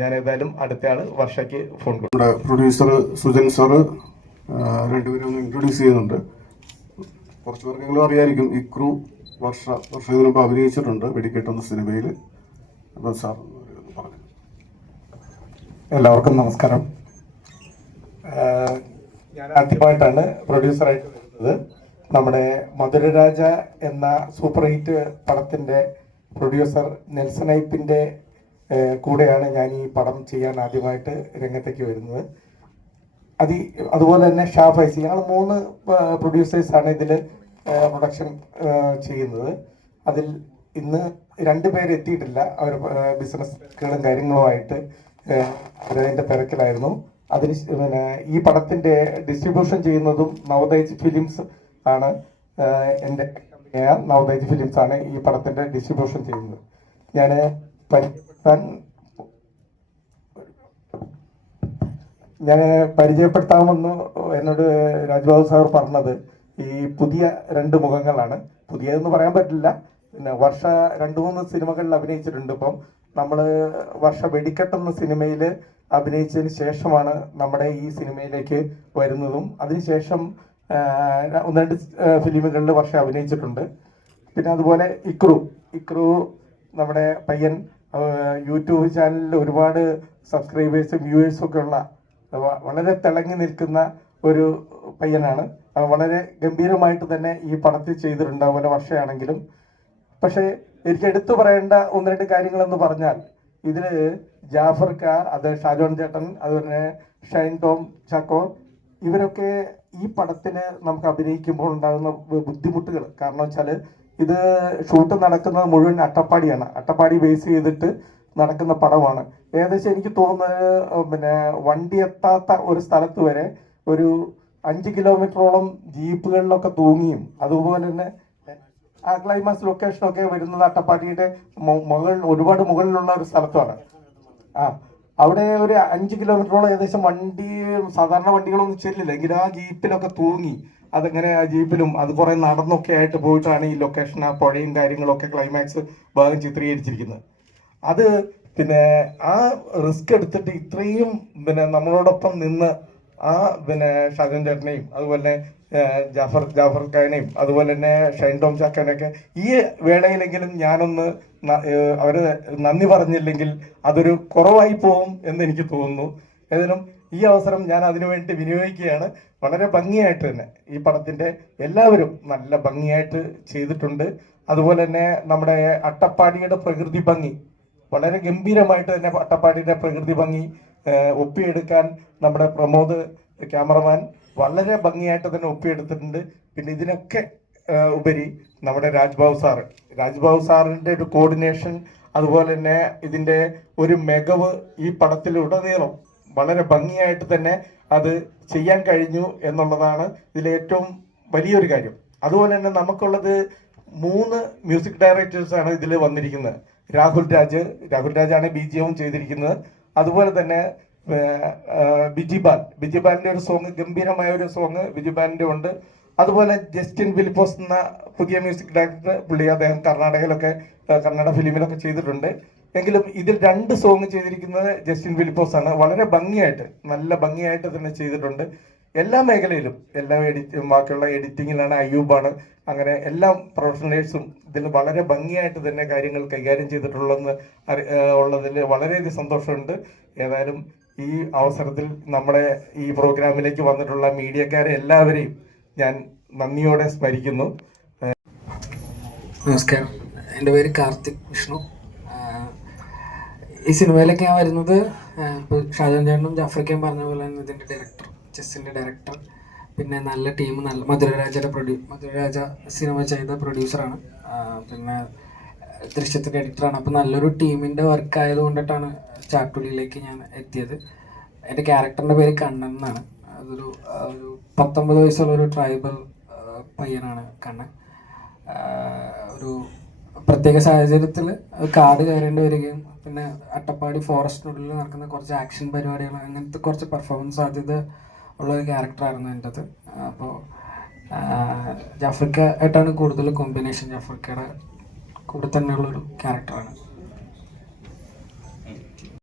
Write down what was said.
ഞാൻ ഏതായാലും അടുത്ത ആൾ വർഷയ്ക്ക് ഫോൺ കൊടുക്കും. നമ്മുടെ പ്രൊഡ്യൂസർ സുജൻ സാറ് രണ്ടുപേരും ഒന്ന് ഇൻട്രൊഡ്യൂസ് ചെയ്യുന്നുണ്ട്. കുറച്ച് പേർക്കെങ്കിലും അറിയായിരിക്കും ഇക്രു വർഷ വർഷ ഇതിനു മുമ്പ് അഭിനയിച്ചിട്ടുണ്ട് വെടിക്കെട്ടുന്ന സിനിമയിൽ അപ്പോൾ സാർ ഒന്ന് പറഞ്ഞു. എല്ലാവർക്കും നമസ്കാരം. ഞാൻ ആദ്യമായിട്ടാണ് പ്രൊഡ്യൂസറായിട്ട് വരുന്നത്. നമ്മുടെ മധുരരാജ എന്ന സൂപ്പർ ഹിറ്റ് പടത്തിന്റെ പ്രൊഡ്യൂസർ നെൽസൺ ഐപ്പിന്റെ ആഹ് കൂടെയാണ് ഞാൻ ഈ പടം ചെയ്യാൻ ആദ്യമായിട്ട് രംഗത്തേക്ക് വരുന്നത്. അത് അതുപോലെ തന്നെ ഷാ ഫൈസി ഞങ്ങൾ മൂന്ന് പ്രൊഡ്യൂസേഴ്സാണ് ഇതിൽ പ്രൊഡക്ഷൻ ചെയ്യുന്നത്. അതിൽ ഇന്ന് രണ്ട് പേര് എത്തിയിട്ടില്ല. അവർ ബിസിനസ്സുകളും കാര്യങ്ങളുമായിട്ട് അതിന്റെ തിരക്കിലായിരുന്നു. അതിന് പിന്നെ ഈ പടത്തിന്റെ ഡിസ്ട്രിബ്യൂഷൻ ചെയ്യുന്നതും നവതേജ് ഫിലിംസ് ആണ് എന്റെ കമ്പനിയായ നവതേജ് ഫിലിംസ് ആണ് ഈ പടത്തിന്റെ ഡിസ്ട്രിബ്യൂഷൻ ചെയ്യുന്നത്. ഞാൻ ഞാൻ പരിചയപ്പെടുത്താമെന്ന് എന്നോട് രാജ്ബാബു സാർ പറഞ്ഞത് ഈ പുതിയ രണ്ട് മുഖങ്ങളാണ്. പുതിയതെന്ന് പറയാൻ പറ്റില്ല. പിന്നെ വർഷ രണ്ട് മൂന്ന് സിനിമകളിൽ അഭിനയിച്ചിട്ടുണ്ട്. ഇപ്പം നമ്മൾ വർഷ വെടിക്കെട്ട് എന്ന സിനിമയിൽ അഭിനയിച്ചതിന് ശേഷമാണ് നമ്മുടെ ഈ സിനിമയിലേക്ക് വരുന്നതും. അതിനുശേഷം ഒന്ന് രണ്ട് ഫിലിമുകളിൽ വർഷം അഭിനയിച്ചിട്ടുണ്ട്. പിന്നെ അതുപോലെ ഇക്രു. ഇക്രു നമ്മുടെ പയ്യൻ യൂട്യൂബ് ചാനലിൽ ഒരുപാട് സബ്സ്ക്രൈബേഴ്സും വ്യൂവേഴ്സും ഒക്കെ ഉള്ള വളരെ തിളങ്ങി നിൽക്കുന്ന ഒരു പയ്യനാണ്. വളരെ ഗംഭീരമായിട്ട് തന്നെ ഈ പടത്തിൽ ചെയ്തിട്ടുണ്ട് അതുപോലെ വർഷയാണെങ്കിലും. പക്ഷേ എനിക്ക് എടുത്തു പറയേണ്ട ഒന്ന് രണ്ട് കാര്യങ്ങളെന്ന് പറഞ്ഞാൽ ഇതിൽ ജാഫർ ഖാ അത് ഷാജോൺ ചേട്ടൻ അതുപോലെ ഷൈൻ ടോം ചാക്കോ ഇവരൊക്കെ ഈ പടത്തിന് നമുക്ക് അഭിനയിക്കുമ്പോൾ ഉണ്ടാകുന്ന ബുദ്ധിമുട്ടുകൾ കാരണം വെച്ചാൽ ഇത് ഷൂട്ട് നടക്കുന്നത് മുഴുവൻ അട്ടപ്പാടിയാണ്. അട്ടപ്പാടി ബേസ് ചെയ്തിട്ട് നടക്കുന്ന പടമാണ്. ഏകദേശം എനിക്ക് തോന്നുന്നത് പിന്നെ വണ്ടി എത്താത്ത ഒരു സ്ഥലത്ത് വരെ ഒരു അഞ്ച് കിലോമീറ്ററോളം ജീപ്പുകളിലൊക്കെ തൂങ്ങിയും അതുപോലെ തന്നെ ആ ക്ലൈമാക്സ് ലൊക്കേഷനൊക്കെ വരുന്നത് അട്ടപ്പാടിയുടെ മുകൾ ഒരുപാട് മുകളിലുള്ള ഒരു സ്ഥലത്താണ്. ആ അവിടെ ഒരു അഞ്ച് കിലോമീറ്ററോളം ഏകദേശം വണ്ടി സാധാരണ വണ്ടികളൊന്നും ചെല്ലില്ല. എങ്കിലും ആ ജീപ്പിലൊക്കെ തൂങ്ങി അതങ്ങനെ ജീപ്പിലും അത് കുറെ നടന്നൊക്കെ ആയിട്ട് പോയിട്ടാണ് ഈ ലൊക്കേഷൻ ആ പുഴയും കാര്യങ്ങളൊക്കെ ക്ലൈമാക്സ് ഭാഗം ചിത്രീകരിച്ചിരിക്കുന്നത്. അത് പിന്നെ ആ റിസ്ക് എടുത്തിട്ട് ഇത്രയും പിന്നെ നമ്മളോടൊപ്പം നിന്ന് ആ പിന്നെ ഷാജൻ ചേട്ടനെയും അതുപോലെ തന്നെ ജാഫർ ജാഫർ ഖാനെയും അതുപോലെ തന്നെ ഷൈൻ ടോം ചാക്കാനൊക്കെ ഈ വേളയിലെങ്കിലും ഞാനൊന്ന് അവർ നന്ദി പറഞ്ഞില്ലെങ്കിൽ അതൊരു കുറവായി പോകും എന്ന് എനിക്ക് തോന്നുന്നു. ഏതായാലും ഈ അവസരം ഞാൻ അതിനുവേണ്ടി വിനിയോഗിക്കുകയാണ്. വളരെ ഭംഗിയായിട്ട് തന്നെ ഈ പടത്തിന്റെ എല്ലാവരും നല്ല ഭംഗിയായിട്ട് ചെയ്തിട്ടുണ്ട്. അതുപോലെ തന്നെ നമ്മുടെ അട്ടപ്പാടിയുടെ പ്രകൃതി ഭംഗി വളരെ ഗംഭീരമായിട്ട് തന്നെ അട്ടപ്പാടിയുടെ പ്രകൃതി ഭംഗി ഒപ്പിയെടുക്കാൻ നമ്മുടെ പ്രമോദ് ക്യാമറമാൻ വളരെ ഭംഗിയായിട്ട് തന്നെ ഒപ്പിയെടുത്തിട്ടുണ്ട്. പിന്നെ ഇതിനൊക്കെ ഉപരി നമ്മുടെ രാജ്ബാബു സാറ് രാജ്ബാബു സാറിന്റെ ഒരു കോർഡിനേഷൻ അതുപോലെ തന്നെ ഇതിന്റെ ഒരു മികവ് ഈ പടത്തിലുടനീളം വളരെ ഭംഗിയായിട്ട് തന്നെ അത് ചെയ്യാൻ കഴിഞ്ഞു എന്നുള്ളതാണ് ഇതിലെ ഏറ്റവും വലിയൊരു കാര്യം. അതുപോലെ തന്നെ നമുക്കുള്ളത് മൂന്ന് മ്യൂസിക് ഡയറക്ടേഴ്സ് ആണ് ഇതിൽ വന്നിരിക്കുന്നത്. രാഹുൽ രാജ് രാഹുൽ രാജാണ് ബി ജി എം ചെയ്തിരിക്കുന്നത്. അതുപോലെ തന്നെ ബിജിബാൽ ബിജിബാലിന്റെ ഒരു സോങ് ഗംഭീരമായ ഒരു സോങ് ബിജിബാലിന്റെ ഉണ്ട്. അതുപോലെ ജസ്റ്റിൻ ഫിലിപ്പോസ് എന്ന പുതിയ മ്യൂസിക് ഡയറക്ടർ പുള്ളി അദ്ദേഹം കർണാടകയിലൊക്കെ കർണാടക കന്നഡ ഫിലിമിലൊക്കെ ചെയ്തിട്ടുണ്ട്. എങ്കിലും ഇതിൽ രണ്ട് സോങ് ചെയ്തിരിക്കുന്നത് ജസ്റ്റിൻ ഫിലിപ്പോസ് ആണ്. വളരെ ഭംഗിയായിട്ട് നല്ല ഭംഗിയായിട്ട് തന്നെ ചെയ്തിട്ടുണ്ട്. എല്ലാ മേഖലയിലും എല്ലാ എഡിറ്റ് ബാക്കിയുള്ള എഡിറ്റിങ്ങിലാണ് അയ്യൂബാണ്. അങ്ങനെ എല്ലാ പ്രൊഫഷണലേഴ്സും ഇതിൽ വളരെ ഭംഗിയായിട്ട് തന്നെ കാര്യങ്ങൾ കൈകാര്യം ചെയ്തിട്ടുള്ളതെന്ന് ഉള്ളതിൽ വളരെയധികം സന്തോഷമുണ്ട്. ഏതായാലും ഈ അവസരത്തിൽ നമ്മുടെ ഈ പ്രോഗ്രാമിലേക്ക് വന്നിട്ടുള്ള മീഡിയക്കാരെ എല്ലാവരെയും ഞാൻ നന്ദിയോടെ സ്മരിക്കുന്നു. നമസ്കാരം. എന്റെ പേര് കാർത്തിക് വിഷ്ണു. ഈ സിനിമയിലൊക്കെ ഞാൻ വരുന്നത് ഷാജാൻ ചേട്ടനും ജാഫ്രിക്കയും പറഞ്ഞ പോലെ തന്നെ ഇതിന്റെ ഡയറക്ടർ ചെസ്സിന്റെ ഡയറക്ടർ പിന്നെ നല്ല ടീം നല്ല മധുരരാജയുടെ പ്രൊഡ്യൂ മധുരരാജ സിനിമ ചെയ്ത പ്രൊഡ്യൂസറാണ് പിന്നെ ദൃശ്യത്തിന്റെ എഡിറ്ററാണ് അപ്പോൾ നല്ലൊരു ടീമിന്റെ വർക്ക് ആയതുകൊണ്ടിട്ടാണ് ചാട്ടുള്ളിയിലേക്ക് ഞാൻ എത്തിയത്. എന്റെ ക്യാരക്ടറിന്റെ പേര് കണ്ണൻ എന്നാണ്. അതൊരു ഒരു പത്തൊമ്പത് വയസ്സുള്ള ഒരു ട്രൈബൽ പയ്യനാണ് കണ്ണൻ. ഒരു പ്രത്യേക സാഹചര്യത്തിൽ കാട് കയറേണ്ടി വരികയും പിന്നെ അട്ടപ്പാടി ഫോറസ്റ്റിനുള്ളിൽ നടക്കുന്ന കുറച്ച് ആക്ഷൻ പരിപാടികൾ അങ്ങനത്തെ കുറച്ച് പെർഫോമൻസ് സാധ്യത ഉള്ള ഒരു ക്യാരക്ടറായിരുന്നു എന്റെ അത് അപ്പോൾ ജാഫ്രിക്ക ആയിട്ടാണ് കൂടുതൽ കോമ്പിനേഷൻ ജാഫ്രിക്കയുടെ കൂടെ തന്നെയുള്ളൊരു ക്യാരക്ടറാണ്